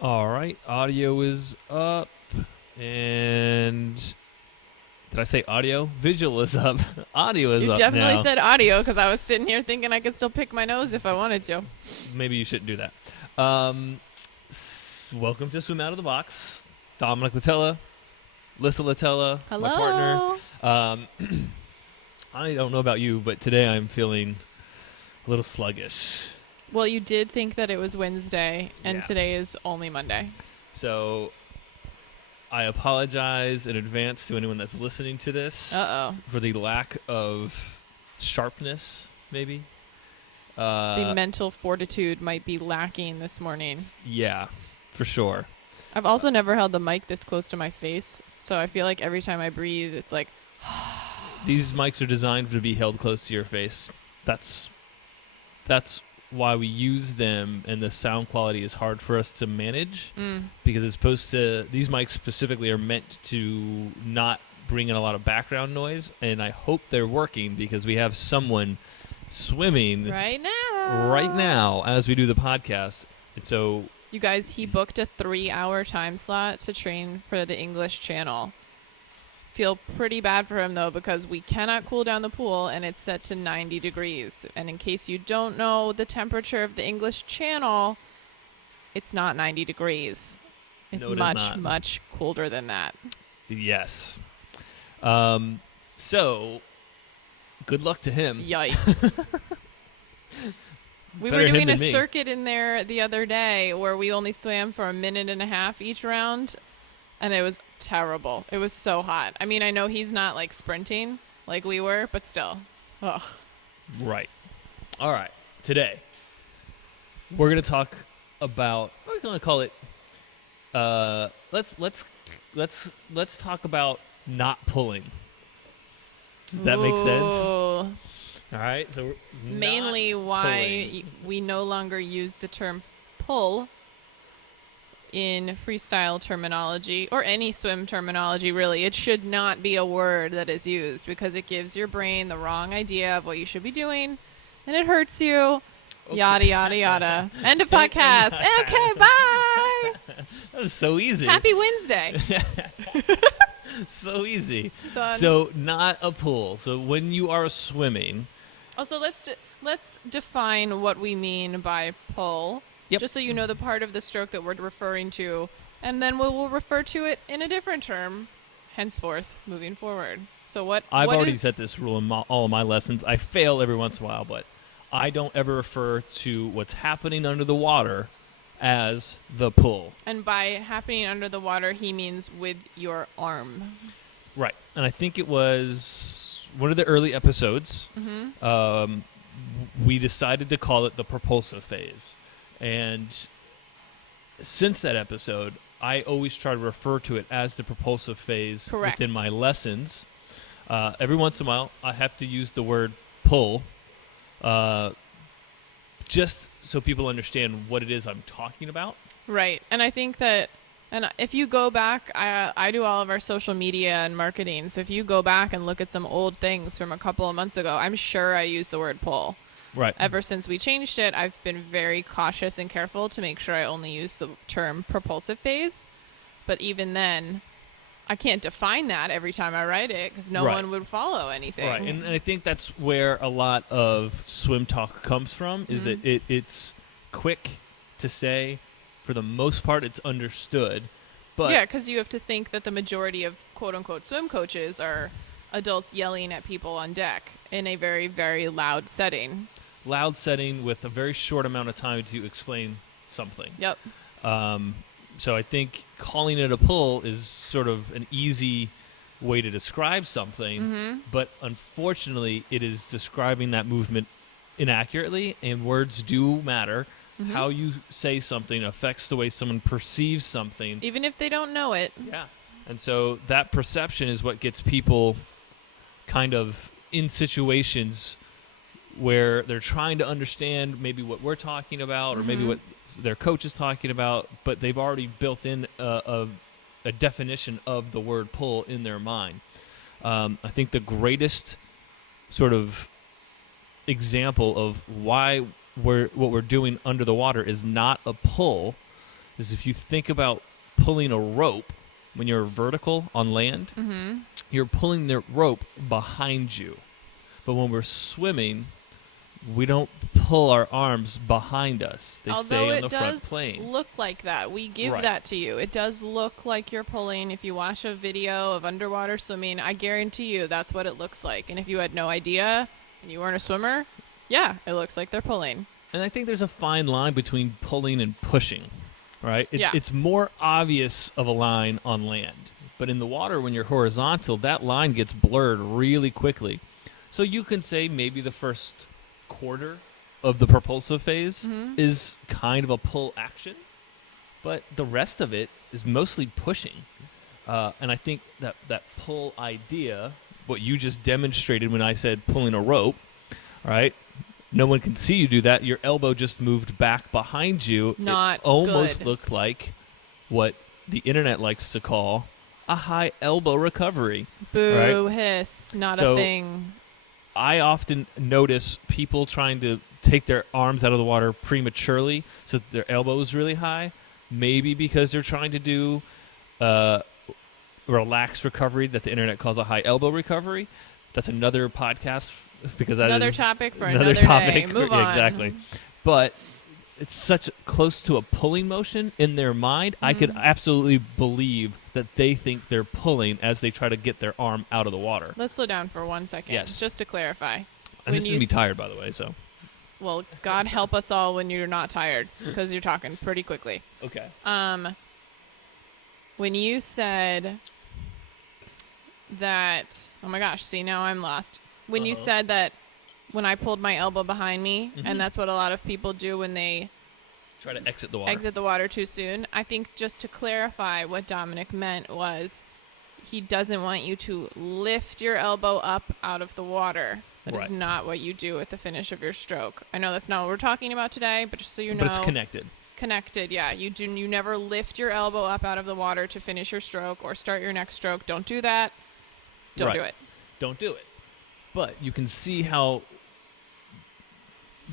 All right, audio is up, and did I say audio? Visual is up. Audio is You up definitely now. said audio because I was sitting here thinking I could still pick my nose if I wanted to. Maybe you shouldn't do that. Welcome to Swim Out of the Box. Dominic Latella, Lissa Latella, Hello. my partner. I don't know about you, but today I'm feeling a little sluggish. Well, you did think that it was Wednesday, and Yeah. today is only Monday. So I apologize in advance to anyone that's listening to this for the lack of sharpness, maybe. The mental fortitude might be lacking this morning. Yeah, for sure. I've also never held the mic this close to my face, so I feel like every time I breathe, it's like, These mics are designed to be held close to your face. That's why we use them, and the sound quality is hard for us to manage because it's supposed to. These mics specifically are meant to not bring in a lot of background noise, and I hope they're working because we have someone swimming right now as we do the podcast. And so, you guys, he booked a 3-hour time slot to train for the English Channel. Feel pretty bad for him, though, because we cannot cool down the pool, and it's set to 90 degrees. And in case you don't know the temperature of the English Channel, it's not 90 degrees. It's No, it is much, not. much colder than that. yes. So, good luck to him. Yikes. We Better were him doing than a me. circuit in there the other day where we only swam for a minute and a half each round, and it was terrible. It was so hot. I mean, I know he's not like sprinting like we were, but still. Ugh. Right. All right. Today, we're gonna talk about. We're gonna call it. Let's talk about not pulling. Does that make sense? All Ooh. right. So we're Mainly not why pulling. we no longer use the term pull in freestyle terminology or any swim terminology, really. It should not be a word that is used because it gives your brain the wrong idea of what you should be doing, and it hurts you. Okay. Yada, yada, yada. End of podcast. Okay, bye. That was so easy. Happy Wednesday. So easy. Done. So not a pull. So when you are swimming. Also, let's define what we mean by pull. Yep. Just so you know the part of the stroke that we're referring to, and then we will refer to it in a different term henceforth moving forward. So what I've what already is- set this rule in all of my lessons. I fail every once in a while, but I don't ever refer to what's happening under the water as the pull. And by happening under the water, he means with your arm. Right. And I think it was one of the early episodes. We decided to call it the propulsive phase. And since that episode, I always try to refer to it as the propulsive phase Correct. within my lessons. Every once in a while, I have to use the word pull, just so people understand what it is I'm talking about. Right. And I think that, and if you go back, I do all of our social media and marketing. So if you go back and look at some old things from a couple of months ago, I'm sure I used the word pull. Right. Ever since we changed it, I've been very cautious and careful to make sure I only use the term propulsive phase. But even then, I can't define that every time I write it because no Right. one would follow anything. Right, and I think that's where a lot of swim talk comes from, is that it's quick to say. For the most part, it's understood. But Yeah, because you have to think that the majority of quote-unquote swim coaches are adults yelling at people on deck in a very, very loud setting. loud setting with a very short amount of time to explain something. Yep. So I think calling it a pull is sort of an easy way to describe something, but unfortunately it is describing that movement inaccurately, and words do matter. How you say something affects the way someone perceives something. Even if they don't know it. Yeah. And so that perception is what gets people kind of in situations where they're trying to understand maybe what we're talking about or maybe what their coach is talking about, but they've already built in a definition of the word pull in their mind. I think the greatest sort of example of why what we're doing under the water is not a pull is if you think about pulling a rope when you're vertical on land, you're pulling the rope behind you. But when we're swimming, we don't pull our arms behind us. They stay on the front plane. Although it does look like that. We give Right. that to you. It does look like you're pulling. If you watch a video of underwater swimming, I guarantee you that's what it looks like. And if you had no idea and you weren't a swimmer, yeah, it looks like they're pulling. And I think there's a fine line between pulling and pushing, right? Yeah. It's more obvious of a line on land. But in the water, when you're horizontal, that line gets blurred really quickly. So you can say maybe the first quarter of the propulsive phase is kind of a pull action, but the rest of it is mostly pushing. And I think that pull idea, what you just demonstrated when I said pulling a rope, right? No one can see you do that. Your elbow just moved back behind you. Not it almost good. looked like what the internet likes to call a high elbow recovery. Boo, right? hiss, not So- a thing. I often notice people trying to take their arms out of the water prematurely so that their elbow is really high, maybe because they're trying to do relaxed recovery that the internet calls a high elbow recovery. That's another podcast because that Another is topic for another another topic. day. Move Yeah, on. exactly. But it's such close to a pulling motion in their mind. I could absolutely believe that they think they're pulling as they try to get their arm out of the water. Let's slow down for 1 second. Yes. Just to clarify. And When this is you me tired, by the way. So Well, God help us all when you're not tired, because you're talking pretty quickly. okay. When you said that, oh my gosh, see, now I'm lost. When you said that when I pulled my elbow behind me, and that's what a lot of people do when they Try to exit the water. exit the water too soon, I think just to clarify what Dominic meant was he doesn't want you to lift your elbow up out of the water. That is Right. not what you do at the finish of your stroke. I know that's not what we're talking about today, but just so you know. But it's connected. Connected, yeah. You never lift your elbow up out of the water to finish your stroke or start your next stroke. Don't do that. Don't Right. do it. Don't do it. But you can see how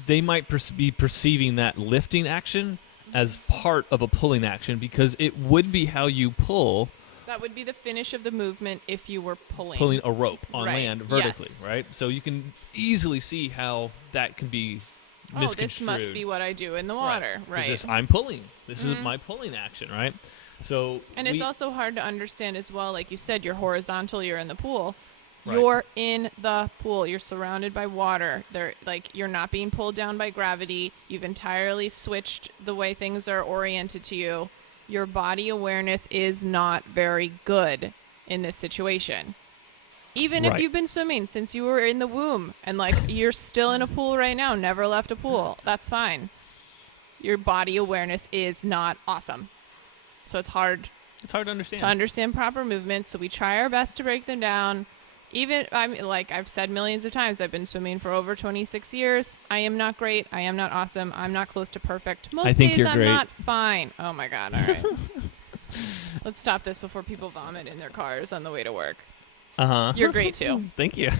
they might be perceiving that lifting action as part of a pulling action because it would be how you pull That would be the finish of the movement if you were pulling a rope on Right. land vertically, Yes. right? So you can easily see how that can be misconstrued. this must be what I do in the water, right? I'm pulling. This is my pulling action, right? So And it's also hard to understand as well. Like you said, you're horizontal, you're in the pool. Right. You're in the pool. You're surrounded by water. You're not being pulled down by gravity. You've entirely switched the way things are oriented to you. Your body awareness is not very good in this situation. Even if Right. you've been swimming since you were in the womb and you're still in a pool right now, never left a pool, that's fine. Your body awareness is not awesome. So it's hard it's hard to understand. to understand proper movements, so we try our best to break them down. Even, like I've said millions of times, I've been swimming for over 26 years. I am not great. I am not awesome. I'm not close to perfect. Most think days you're I'm great. not fine. Oh my God. All right. Let's stop this before people vomit in their cars on the way to work. Uh-huh. You're great too. Thank you.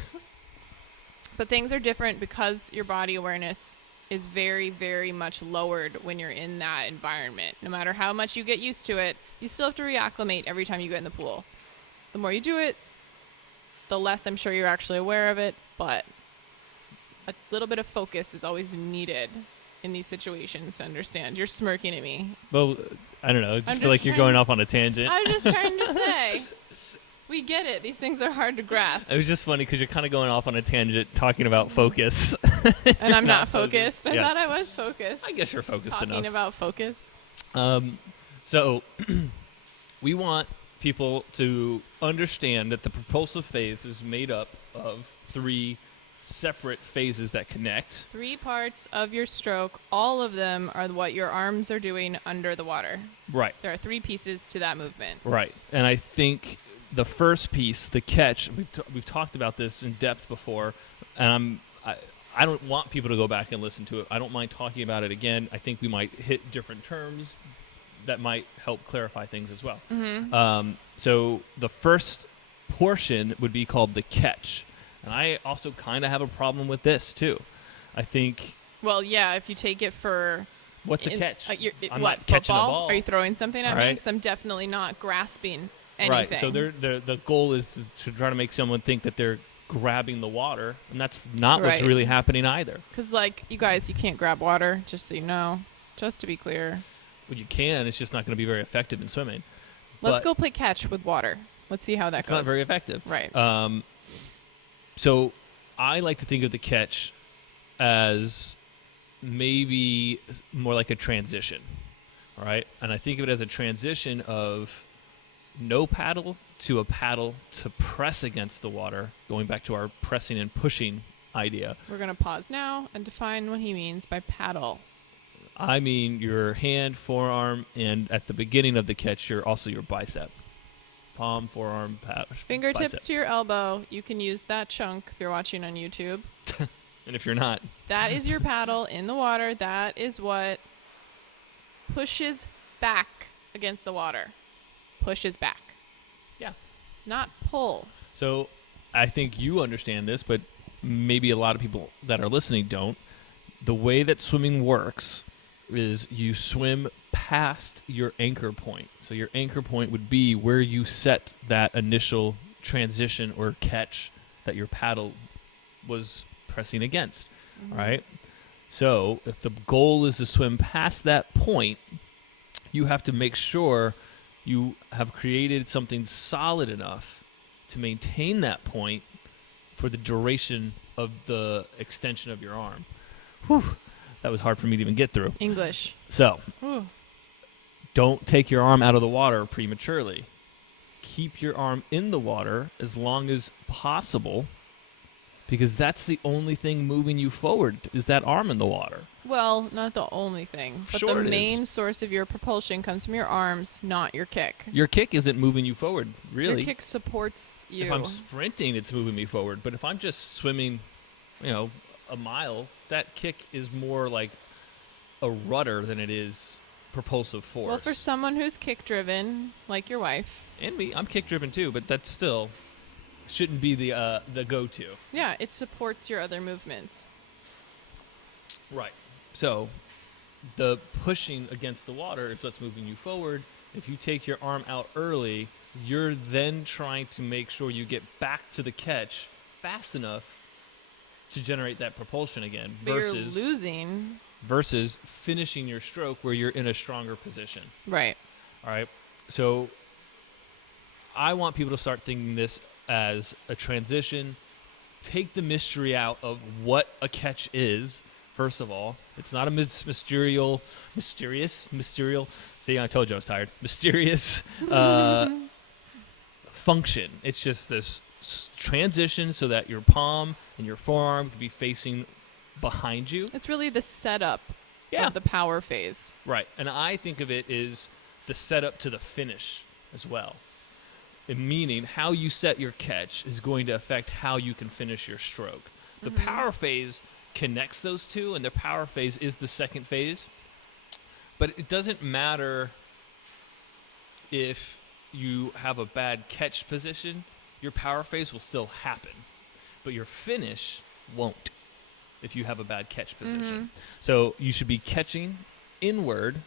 But things are different because your body awareness is very, very much lowered when you're in that environment. No matter how much you get used to it, you still have to reacclimate every time you get in the pool. The more you do it, the less I'm sure you're actually aware of it, but a little bit of focus is always needed in these situations to understand. You're smirking at me. Well, I don't know. I just I'm feel like just you're trying- going off on a tangent. I was just trying to say, we get it. These things are hard to grasp. It was just funny because you're kind of going off on a tangent talking about focus. And I'm not Not focused. focused. I Yes. thought I was focused. I guess you're focused Talking enough. about focus. So we want people to understand that the propulsive phase is made up of 3 separate phases that connect. 3 parts of your stroke. All of them are what your arms are doing under the water. Right. There are 3 pieces to that movement. Right. And I think the first piece, the catch, we've talked about this in depth before, and I don't want people to go back and listen to it. I don't mind talking about it again. I think we might hit different terms that might help clarify things as well. So the first portion would be called the catch. And I also kind of have a problem with this too. I think Well, yeah, if you take it for What's a catch? I'm what, not catching a football? ball. Are you throwing something at me? Right. Because I'm definitely not grasping anything. Right. So the goal is to try to make someone think that they're grabbing the water, and that's not what's Right. really happening either. Because, like, you guys, you can't grab water, just so you know. Just to be clear. Well, you can. It's just not going to be very effective in swimming. Let's But go play catch with water. Let's see how that it's goes. not very effective. Right. So I like to think of the catch as maybe more like a transition. All right. And I think of it as a transition of no paddle to a paddle to press against the water, going back to our pressing and pushing idea. We're going to pause now and define what he means by paddle. I mean your hand, forearm, and at the beginning of the catch, also your bicep. Palm, forearm, Fingertips bicep. to your elbow. You can use that chunk if you're watching on YouTube. And if you're not. That is your paddle in the water. That is what pushes back against the water. Pushes back. Yeah. Not pull. So I think you understand this, but maybe a lot of people that are listening don't. The way that swimming works is you swim past your anchor point. So your anchor point would be where you set that initial transition or catch that your paddle was pressing against. Mm-hmm. Right? So if the goal is to swim past that point, you have to make sure you have created something solid enough to maintain that point for the duration of the extension of your arm. Whew, that was hard for me to even get through. English. So, Ooh. don't take your arm out of the water prematurely. Keep your arm in the water as long as possible, because that's the only thing moving you forward is that arm in the water. Well, not the only thing, but Sure the it main is. source of your propulsion comes from your arms, not your kick. Your kick isn't moving you forward, really. Your kick supports you. If I'm sprinting, it's moving me forward. But if I'm just swimming, a mile, that kick is more like a rudder than it is propulsive force. Well, for someone who's kick-driven, like your wife. And me, I'm kick-driven too, but that still shouldn't be the go-to. Yeah, it supports your other movements. Right. So the pushing against the water is what's moving you forward. If you take your arm out early, you're then trying to make sure you get back to the catch fast enough to generate that propulsion again. But you're losing. Versus finishing your stroke where you're in a stronger position. Right. All right. So I want people to start thinking this as a transition. Take the mystery out of what a catch is. First of all, it's not a mysterious. See, I told you I was tired. Mysterious function. It's just this transition so that your palm and your forearm can be facing behind you. It's really the setup Yeah. of the power phase. Right. And I think of it as the setup to the finish as well. Meaning how you set your catch is going to affect how you can finish your stroke. The power phase connects those two, and the power phase is the second phase. But it doesn't matter if you have a bad catch position, your power phase will still happen. But your finish won't if you have a bad catch position. So you should be catching inward.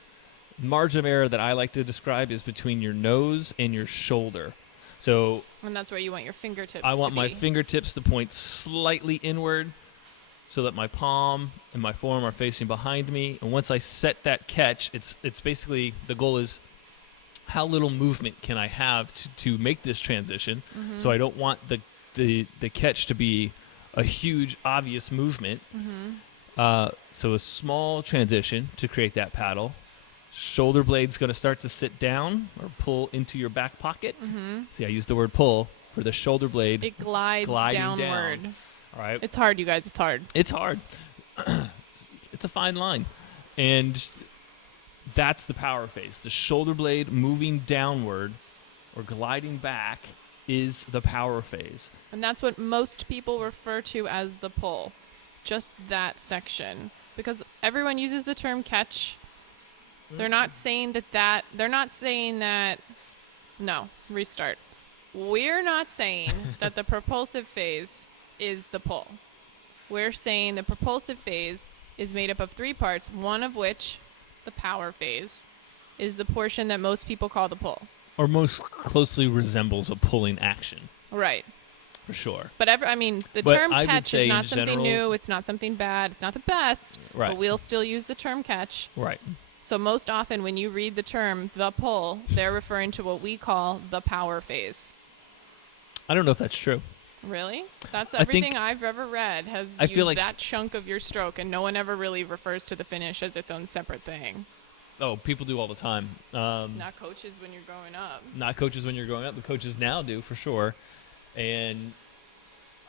Margin of error that I like to describe is between your nose and your shoulder. So And that's where you want your fingertips I want to my be. fingertips to point slightly inward so that my palm and my forearm are facing behind me. And once I set that catch, it's basically the goal is how little movement can I have to make this transition. So I don't want the catch to be a huge, obvious movement. So a small transition to create that paddle. Shoulder blade's going to start to sit down or pull into your back pocket. See, I used the word pull for the shoulder blade. It glides gliding downward. down. All right. It's hard, you guys. It's hard. It's hard. It's a fine line. And that's the power phase. The shoulder blade moving downward or gliding back is the power phase. And that's what most people refer to as the pull. Just that section. Because everyone uses the term catch. They're not saying that they're not saying that. No, restart. We're not saying that the propulsive phase is the pull. We're saying the propulsive phase is made up of three parts, one of which the power phase is the portion that most people call the pull. Or most closely resembles a pulling action, Right. for sure. But the But term I would catch say is in not something general- new. It's not something bad. It's not the best. Right. But we'll still use the term catch. Right. So most often when you read the term the pull, they're referring to what we call the power phase. I don't know if that's true. Really? That's I think- everything I've ever read has I feel used like- that chunk of your stroke, and no one ever really refers to the finish as its own separate thing. Oh, people do all the time. Not coaches when you're growing up. Not coaches when you're growing up. The coaches now do, for sure. And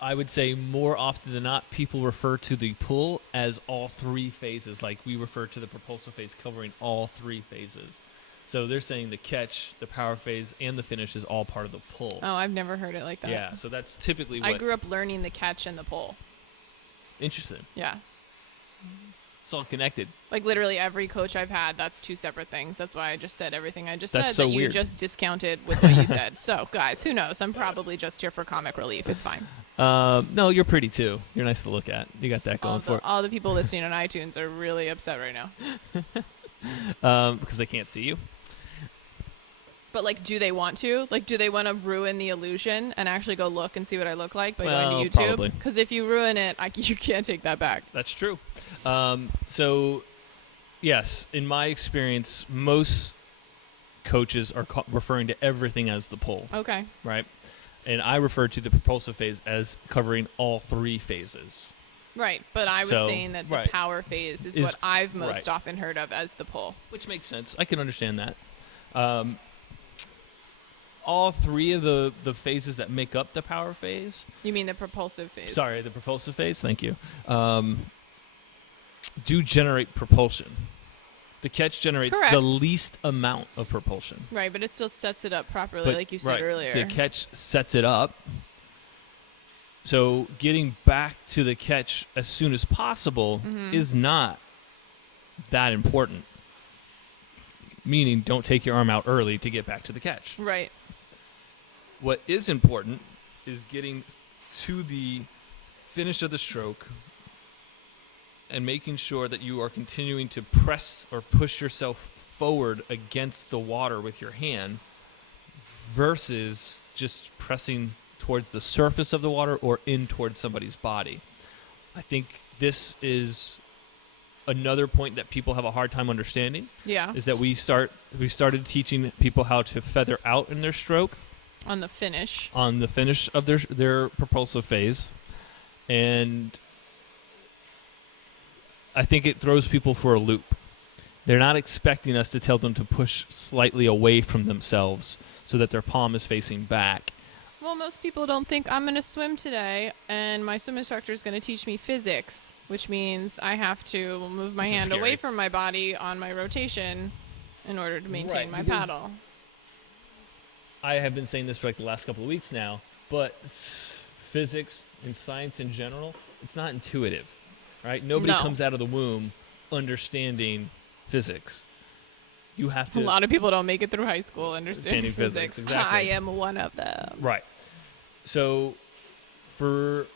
I would say more often than not, people refer to the pull as all three phases. Like we refer to the propulsive phase covering all three phases. So they're saying the catch, the power phase, and the finish is all part of the pull. Oh, I've never heard it like that. Yeah, so that's typically what... I grew up learning the catch and the pull. Interesting. Yeah. It's all connected. Like literally every coach I've had, that's two separate things. That's why I just said everything I just That's said so that you weird. just discounted with what you said. So guys, who knows? I'm probably just here for comic relief. It's fine. No, you're pretty too. You're nice to look at. You got that going for All the people listening on iTunes are really upset right now. because they can't see you. But like, do they want to? Like, do they want to ruin the illusion and actually go look and see what I look like by going to YouTube? Probably. Because if you ruin it, you can't take that back. That's true. So, yes, in my experience, most coaches are referring to everything as the pull, Okay. right? And I refer to the propulsive phase as covering all three phases. Right. But I was So, saying that the right. power phase is Is- what I've most right. often heard of as the pull. Which makes sense. I can understand that. All three of the phases that make up the power phase. You mean the propulsive phase? Sorry, the propulsive phase. Thank you. Do generate propulsion. The catch generates Correct. the least amount of propulsion. Right, but it still sets it up properly, But- like you said right, earlier. The catch sets it up. So getting back to the catch as soon as possible Mm-hmm. is not that important. Meaning, don't take your arm out early to get back to the catch. Right. What is important is getting to the finish of the stroke and making sure that you are continuing to press or push yourself forward against the water with your hand versus just pressing towards the surface of the water or in towards somebody's body. I think this is another point that people have a hard time understanding, Yeah. is that we started teaching people how to feather out in their stroke On the finish. on the finish of their propulsive phase, and I think it throws people for a loop. They're not expecting us to tell them to push slightly away from themselves so that their palm is facing back. Well, most people don't think I'm going to swim today, and my swim instructor is going to teach me physics, which means I have to move my Which is hand away scary. from my body on my rotation in order to maintain Right, my because- paddle. I have been saying this for like the last couple of weeks now, but physics and science in general, it's not intuitive, right? Nobody No. comes out of the womb understanding physics. You have A to... lot of people don't make it through high school understanding Understanding physics, physics. exactly. I am one of them. Right. So for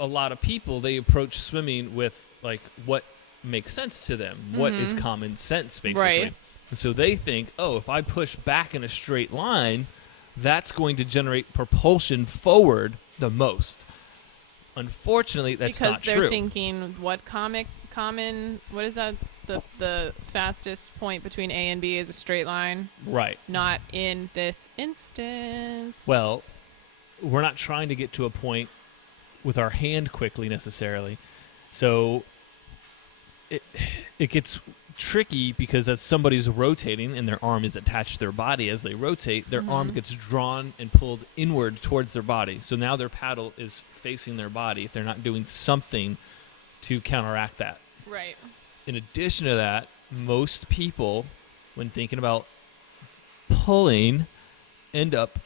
a lot of people, they approach swimming with like what makes sense to them, what is common sense, basically. Right. And so they think, oh, if I push back in a straight line, that's going to generate propulsion forward the most. Unfortunately, that's because not they're true. thinking what what is that? The fastest point between A and B is a straight line. Right. Not in this instance. Well, we're not trying to get to a point with our hand quickly necessarily. So it gets tricky because as somebody's rotating and their arm is attached to their body as they rotate, their arm gets drawn and pulled inward towards their body. So now their paddle is facing their body if they're not doing something to counteract that. right. In addition to that, most people, when thinking about pulling, end up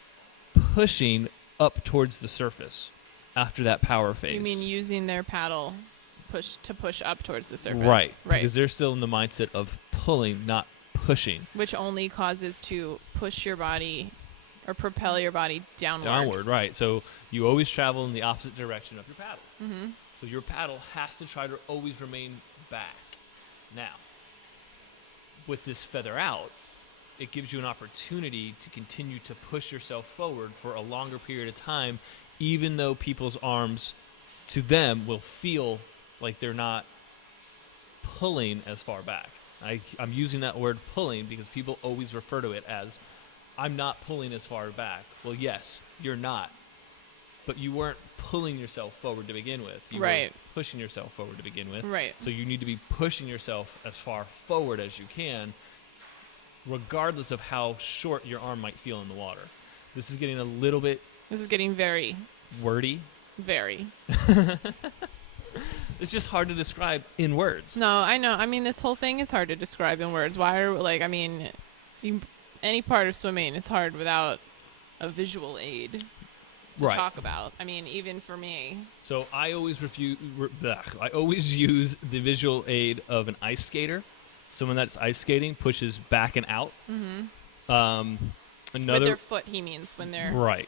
pushing up towards the surface after that power phase. You mean using their paddle to push up towards the surface? Right. Right. Because they're still in the mindset of pulling, not pushing. Which only causes to push your body or propel your body downward. Downward, right. So you always travel in the opposite direction of your paddle. Mm-hmm. So your paddle has to try to always remain back. Now, with this feather out, it gives you an opportunity to continue to push yourself forward for a longer period of time, even though people's arms, to them, will feel like they're not pulling as far back. I'm using that word pulling because people always refer to it as, I'm not pulling as far back. Well, yes, you're not. But you weren't pulling yourself forward to begin with. You were pushing yourself forward to begin with. Right. So you need to be pushing yourself as far forward as you can, regardless of how short your arm might feel in the water. This is getting a little bit... This is getting very... wordy. Very. It's just hard to describe in words. No, I know. I mean, this whole thing is hard to describe in words. Why are, like, I mean, any part of swimming is hard without a visual aid to talk about. I mean, even for me. So I always use the visual aid of an ice skater. Someone that's ice skating pushes back and out. Mm-hmm. With their foot, he means, when they're gliding.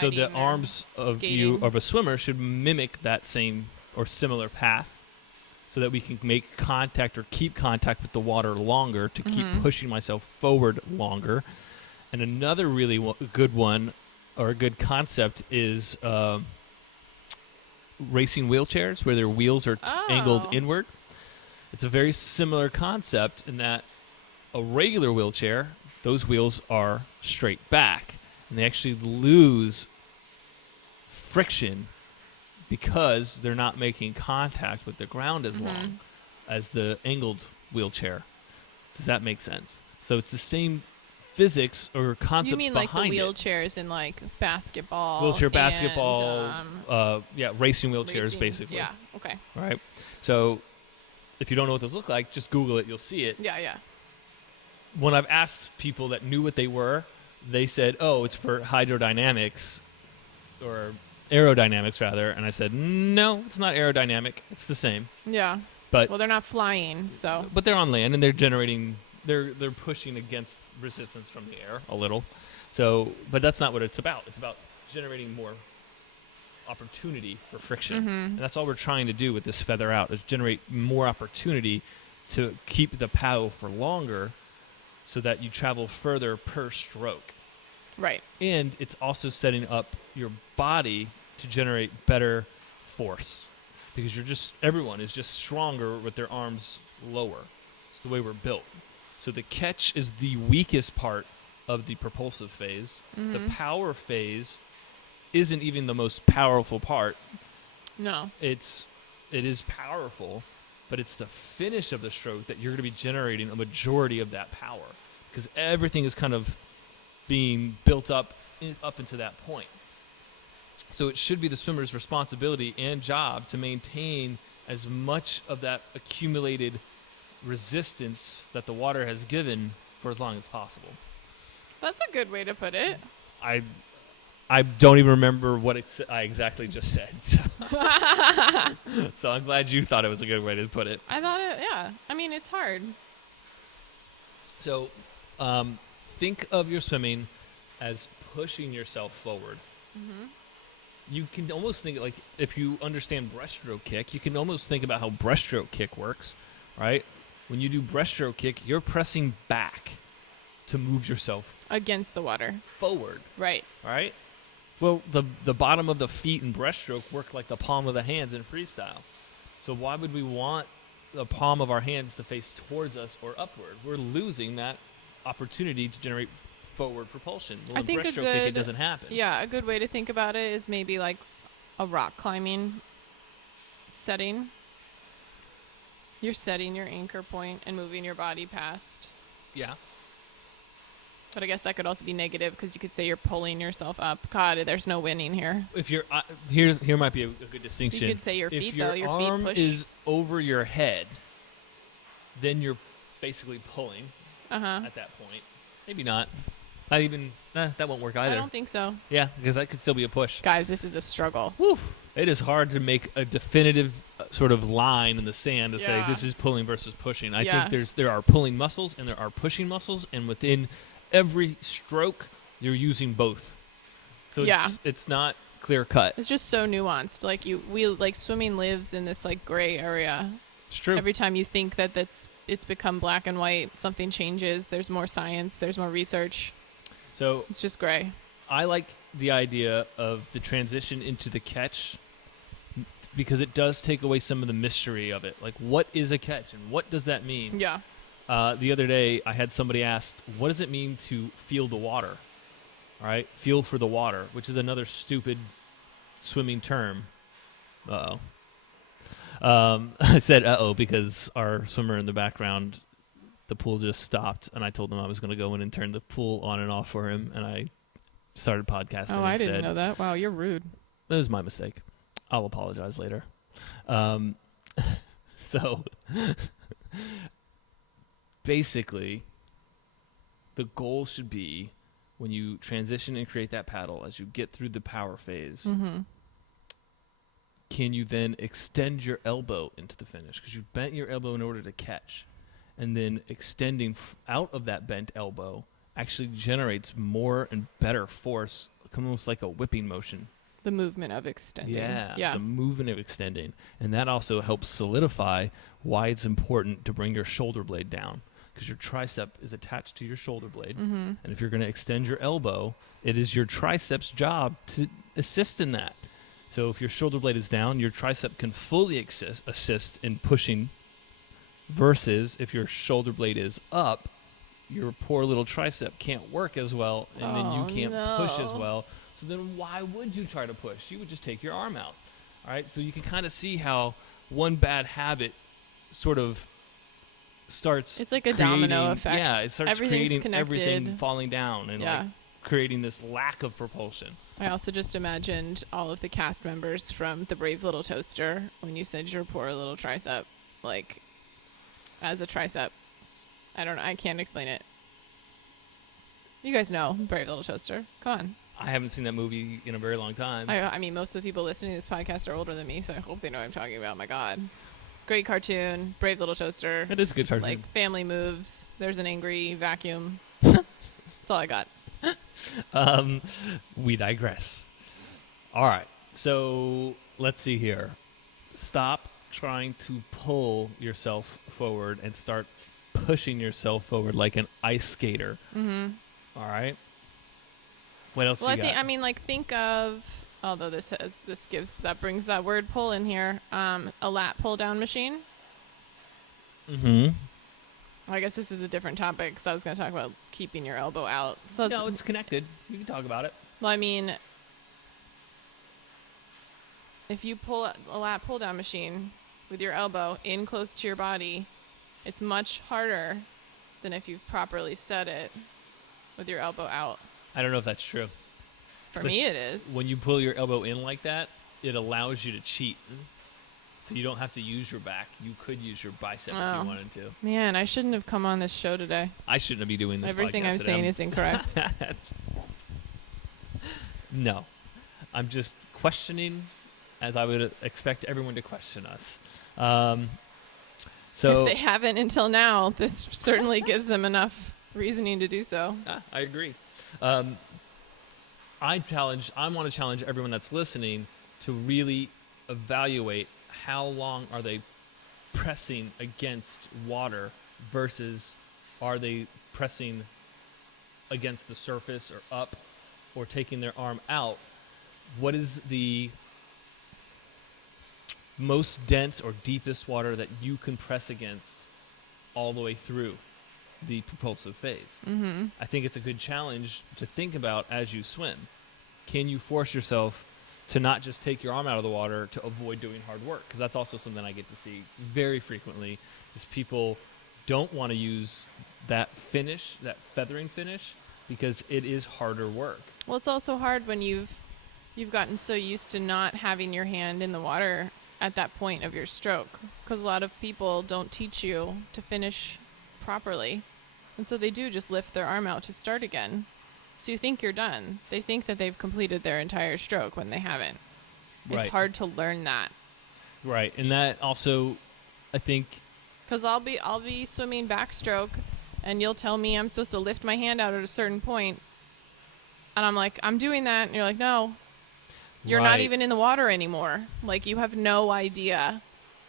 So the arms of a swimmer should mimic that same or similar path, so that we can make contact or keep contact with the water longer to keep pushing myself forward longer. And another really good one, or a good concept, is racing wheelchairs, where their wheels are angled inward. It's a very similar concept in that a regular wheelchair, those wheels are straight back, and they actually lose friction because they're not making contact with the ground as long as the angled wheelchair. Does that make sense? So it's the same physics or concepts behind it. You mean like the wheelchairs in like basketball? Wheelchair basketball, racing wheelchairs, basically. Yeah, okay. Right? So if you don't know what those look like, just Google it, you'll see it. Yeah. When I've asked people that knew what they were, they said, oh, it's for hydrodynamics, or aerodynamics rather, and I said, no, it's not aerodynamic, it's the same. Yeah. But they're not flying, so. But they're on land, and they're generating, they're pushing against resistance from the air a little. So, but that's not what it's about. It's about generating more opportunity for friction. And that's all we're trying to do with this feather out, is generate more opportunity to keep the paddle for longer, so that you travel further per stroke. Right. And it's also setting up your body to generate better force, because everyone is just stronger with their arms lower. It's the way we're built. So the catch is the weakest part of the propulsive phase. The power phase isn't even the most powerful part. No. It is powerful, but it's the finish of the stroke that you're going to be generating a majority of that power, because everything is kind of being built up into that point. So it should be the swimmer's responsibility and job to maintain as much of that accumulated resistance that the water has given for as long as possible. That's a good way to put it. I don't even remember what I exactly just said. So. So I'm glad you thought it was a good way to put it. I thought it, yeah. I mean, it's hard. So think of your swimming as pushing yourself forward. You can almost think, like, if you understand breaststroke kick, you can almost think about how breaststroke kick works, right? When you do breaststroke kick, you're pressing back to move yourself against the water forward. Right. Well, the bottom of the feet in breaststroke work like the palm of the hands in freestyle. So why would we want the palm of our hands to face towards us or upward? We're losing that opportunity to generate forward propulsion. Well, in breaststroke kick, it doesn't happen. Yeah, a good way to think about it is maybe like a rock climbing setting. You're setting your anchor point and moving your body past. Yeah. But I guess that could also be negative, because you could say you're pulling yourself up. God, there's no winning here. If you're here might be a good distinction. You could say your feet, your though. Your arm feet push. is over your head, then you're basically pulling at that point. Maybe not. Not even, that won't work either. I don't think so. Yeah, because that could still be a push. Guys, this is a struggle. Woo. It is hard to make a definitive sort of line in the sand to say this is pulling versus pushing. I think there are pulling muscles and there are pushing muscles, and within every stroke, you're using both. So it's not clear cut. It's just so nuanced. Like swimming lives in this like gray area. It's true. Every time you think that that's it's become black and white. Something changes. There's more science. There's more research. So It's just gray. I like the idea of the transition into the catch because it does take away some of the mystery of it. Like, what is a catch and what does that mean? Yeah. The other day, I had somebody ask, what does it mean to feel the water? All right, feel for the water, which is another stupid swimming term. Uh-oh. I said uh-oh because our swimmer in the background, the pool just stopped, and I told him I was going to go in and turn the pool on and off for him, and I started podcasting Oh, I instead. didn't know that. Wow, you're rude. It was my mistake. I'll apologize later. So, basically, the goal should be when you transition and create that paddle, as you get through the power phase, can you then extend your elbow into the finish? Because you bent your elbow in order to catch. And then extending out of that bent elbow actually generates more and better force, almost like a whipping motion. The movement of extending. Yeah, the movement of extending. And that also helps solidify why it's important to bring your shoulder blade down, because your tricep is attached to your shoulder blade. And if you're going to extend your elbow, it is your tricep's job to assist in that. So if your shoulder blade is down, your tricep can fully assist in pushing, versus if your shoulder blade is up, your poor little tricep can't work as well, and then you can't push as well. So then why would you try to push? You would just take your arm out. All right, so you can kind of see how one bad habit sort of starts. It's like a domino effect. Yeah, it starts creating connected. everything falling down and like creating this lack of propulsion. I also just imagined all of the cast members from The Brave Little Toaster when you said your poor little tricep, like, as a tricep. I don't know. I can't explain it. You guys know Brave Little Toaster. Come on. I haven't seen that movie in a very long time. I mean, most of the people listening to this podcast are older than me, so I hope they know what I'm talking about. My God. Great cartoon. Brave Little Toaster. It is a good cartoon. Like, family moves. There's an angry vacuum. That's all I got. We digress. All right. So let's see here. Stop trying to pull yourself forward and start pushing yourself forward like an ice skater. All right. What else? Well, you got? I mean, like, think of, although that brings that word pull in here, a lat pull down machine. I guess this is a different topic because I was going to talk about keeping your elbow out. So no, it's connected. You can talk about it. Well, I mean, if you pull a lat pull down machine with your elbow in close to your body, it's much harder than if you've properly set it with your elbow out. I don't know if that's true. For me, it is. When you pull your elbow in like that, it allows you to cheat. So you don't have to use your back. You could use your bicep if you wanted to. Man, I shouldn't have come on this show today. I shouldn't be doing this. Everything I'm saying is incorrect. No. I'm just questioning as I would expect everyone to question us. So if they haven't until now, this certainly gives them enough reasoning to do so. I agree. I want to challenge everyone that's listening to really evaluate how long are they pressing against water versus are they pressing against the surface or up or taking their arm out. What is the most dense or deepest water that you can press against all the way through the propulsive phase? I think it's a good challenge to think about as you swim. Can you force yourself to not just take your arm out of the water to avoid doing hard work? Because that's also something I get to see very frequently is people don't want to use that finish, that feathering finish, because it is harder work. Well, it's also hard when you've gotten so used to not having your hand in the water at that point of your stroke, because a lot of people don't teach you to finish properly, and so they do just lift their arm out to start again. So you think you're done. They think that they've completed their entire stroke when they haven't. It's Right. hard to learn that. Right, and that also, I think, Because I'll be swimming backstroke, and you'll tell me I'm supposed to lift my hand out at a certain point, and I'm like, I'm doing that, and you're like, no, you're not Right. even in the water anymore. Like, you have no idea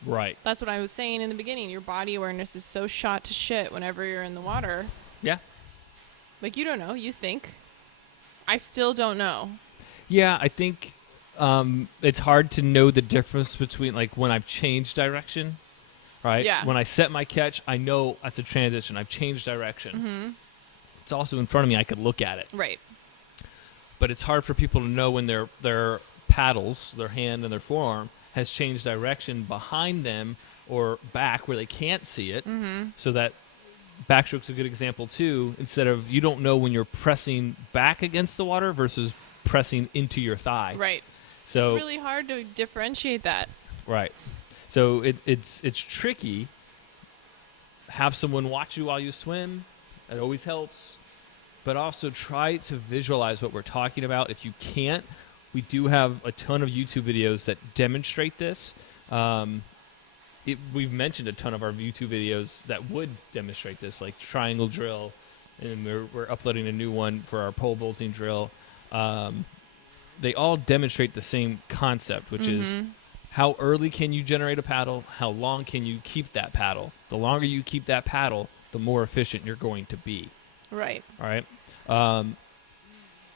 Right. That's what I was saying in the beginning. Your body awareness is so shot to shit whenever you're in the water. Yeah. Like, you don't know. You think. I still don't know. Yeah, I think it's hard to know the difference between, like, when I've changed direction, right? Yeah. When I set my catch, I know that's a transition. I've changed direction. Mm-hmm. It's also in front of me. I could look at it. Right. But it's hard for people to know when their paddles, their hand and their forearm, has changed direction behind them or back where they can't see it. Mm-hmm. So that backstroke's a good example too. Instead of, you don't know when you're pressing back against the water versus pressing into your thigh. Right. So it's really hard to differentiate that. Right. So it's tricky. Have someone watch you while you swim. That always helps. But also try to visualize what we're talking about. If you can't, we do have a ton of YouTube videos that demonstrate this. We've mentioned a ton of our YouTube videos that would demonstrate this, like triangle drill, and we're uploading a new one for our pole vaulting drill. They all demonstrate the same concept, which is how early can you generate a paddle? How long can you keep that paddle? The longer you keep that paddle, the more efficient you're going to be. Right. All right.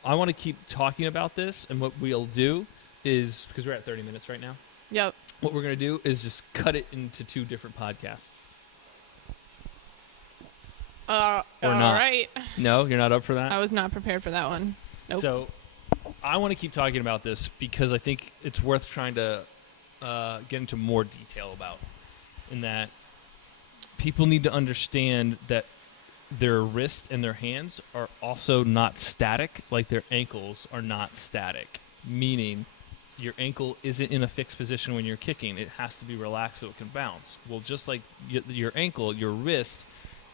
I want to keep talking about this, and what we'll do is, because we're at 30 minutes right now, Yep. what we're going to do is just cut it into 2 different podcasts. All not. right. No, you're not up for that? I was not prepared for that one. Nope. So I want to keep talking about this because I think it's worth trying to get into more detail about, in that people need to understand that their wrist and their hands are also not static, like their ankles are not static, meaning your ankle isn't in a fixed position when you're kicking. It has to be relaxed so it can bounce. Well, just like your ankle, your wrist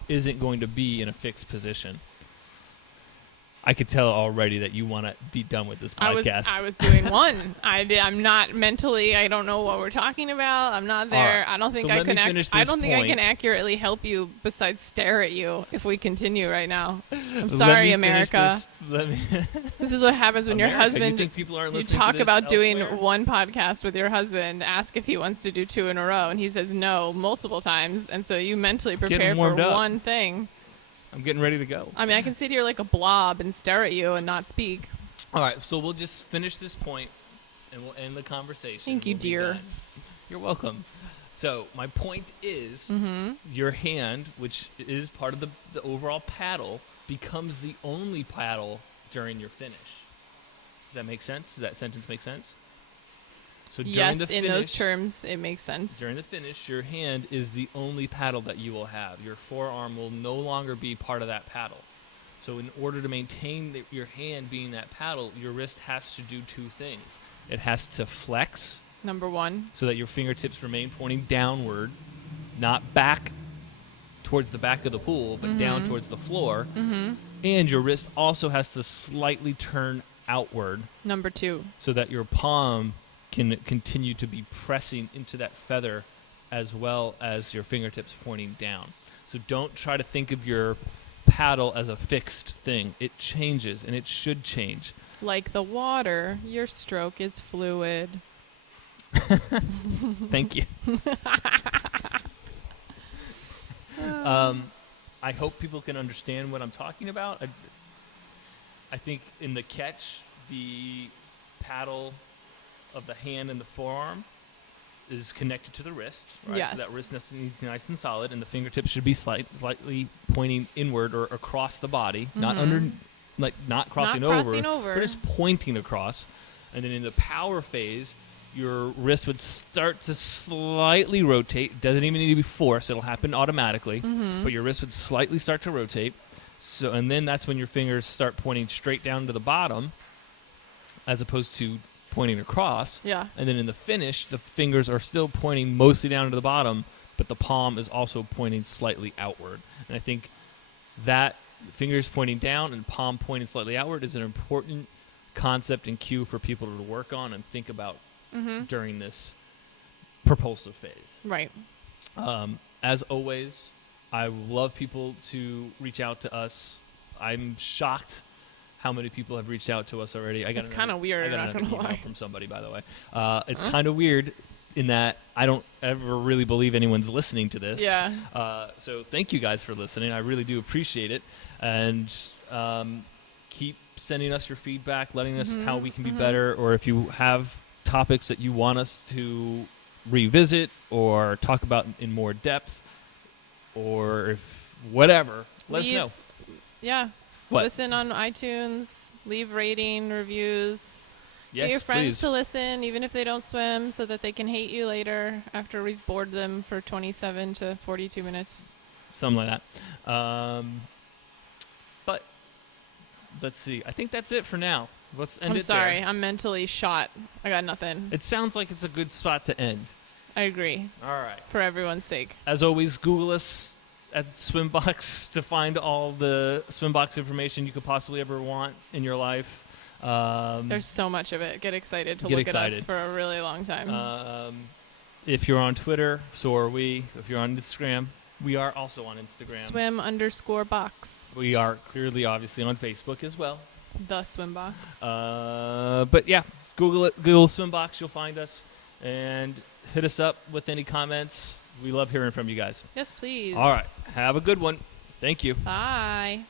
isn't going to be in a fixed position. I could tell already that you want to be done with this podcast. I was doing one. I'm not mentally. I don't know what we're talking about. I'm not there. Right. I don't think So I let me can. finish I this don't think I point. can accurately help you besides stare at you if we continue right now. I'm Let sorry, me America. finish This is what happens when your America, husband. You think people aren't You listening talk to this about doing elsewhere? one podcast with your husband, ask if he wants to do 2 in a row, and he says no multiple times, and so you mentally prepare for warmed up. one thing. I'm getting ready to go. I mean, I can sit here like a blob and stare at you and not speak. All right, so we'll just finish this point, and we'll end the conversation. Thank you, We'll be dear. done. You're welcome. So my point is, Mm-hmm. your hand, which is part of the overall paddle, becomes the only paddle during your finish. Does that make sense? Does that sentence make sense? So during Yes, the in finish, those terms, it makes sense. during the finish, your hand is the only paddle that you will have. Your forearm will no longer be part of that paddle. So in order to maintain your hand being that paddle, your wrist has to do 2 things. It has to flex Number 1. so that your fingertips remain pointing downward, not back towards the back of the pool, but down towards the floor. Mm-hmm. And your wrist also has to slightly turn outward Number 2. so that your palm can continue to be pressing into that feather as well as your fingertips pointing down. So don't try to think of your paddle as a fixed thing. It changes, and it should change. Like the water, your stroke is fluid. Thank you. I hope people can understand what I'm talking about. I think in the catch, the paddle of the hand and the forearm is connected to the wrist, right? Yes. So that wrist needs to be nice and solid, and the fingertips should be slightly pointing inward or across the body, not under, like not crossing Not crossing over, over. but just pointing across. And then in the power phase, your wrist would start to slightly rotate. Doesn't even need to be forced; it'll happen automatically. But your wrist would slightly start to rotate. So, and then that's when your fingers start pointing straight down to the bottom, as opposed to pointing across. Yeah. And then in the finish, the fingers are still pointing mostly down to the bottom, but the palm is also pointing slightly outward. And I think that fingers pointing down and palm pointing slightly outward is an important concept and cue for people to work on and think about during this propulsive phase. Right. As always, I love people to reach out to us. I'm shocked how many people have reached out to us already. It's kind of weird, I got I'm not another gonna email lie. from somebody, by the way. It's kind of weird. in that I don't ever really believe anyone's listening to this. Yeah. So thank you guys for listening. I really do appreciate it. And keep sending us your feedback, letting us how we can be better, or if you have topics that you want us to revisit or talk about in more depth, or if whatever, let us know. Yeah. What? Listen on iTunes, leave rating, reviews. Yes, Get your friends please. to listen, even if they don't swim, so that they can hate you later after we've bored them for 27 to 42 minutes. Something like that. But let's see. I think that's it for now. Let's end I'm it sorry. there. I'm mentally shot. I got nothing. It sounds like it's a good spot to end. I agree. All right. For everyone's sake. As always, Google us at SwimBox to find all the SwimBox information you could possibly ever want in your life. There's so much of it. Get excited to Get look at us excited. for a really long time. If you're on Twitter, so are we. If you're on Instagram, we are also on Instagram. Swim_box. We are clearly, obviously, on Facebook as well. The SwimBox. But yeah, Google it. Google SwimBox. You'll find us. And hit us up with any comments. We love hearing from you guys. Yes, please. All right. Have a good one. Thank you. Bye.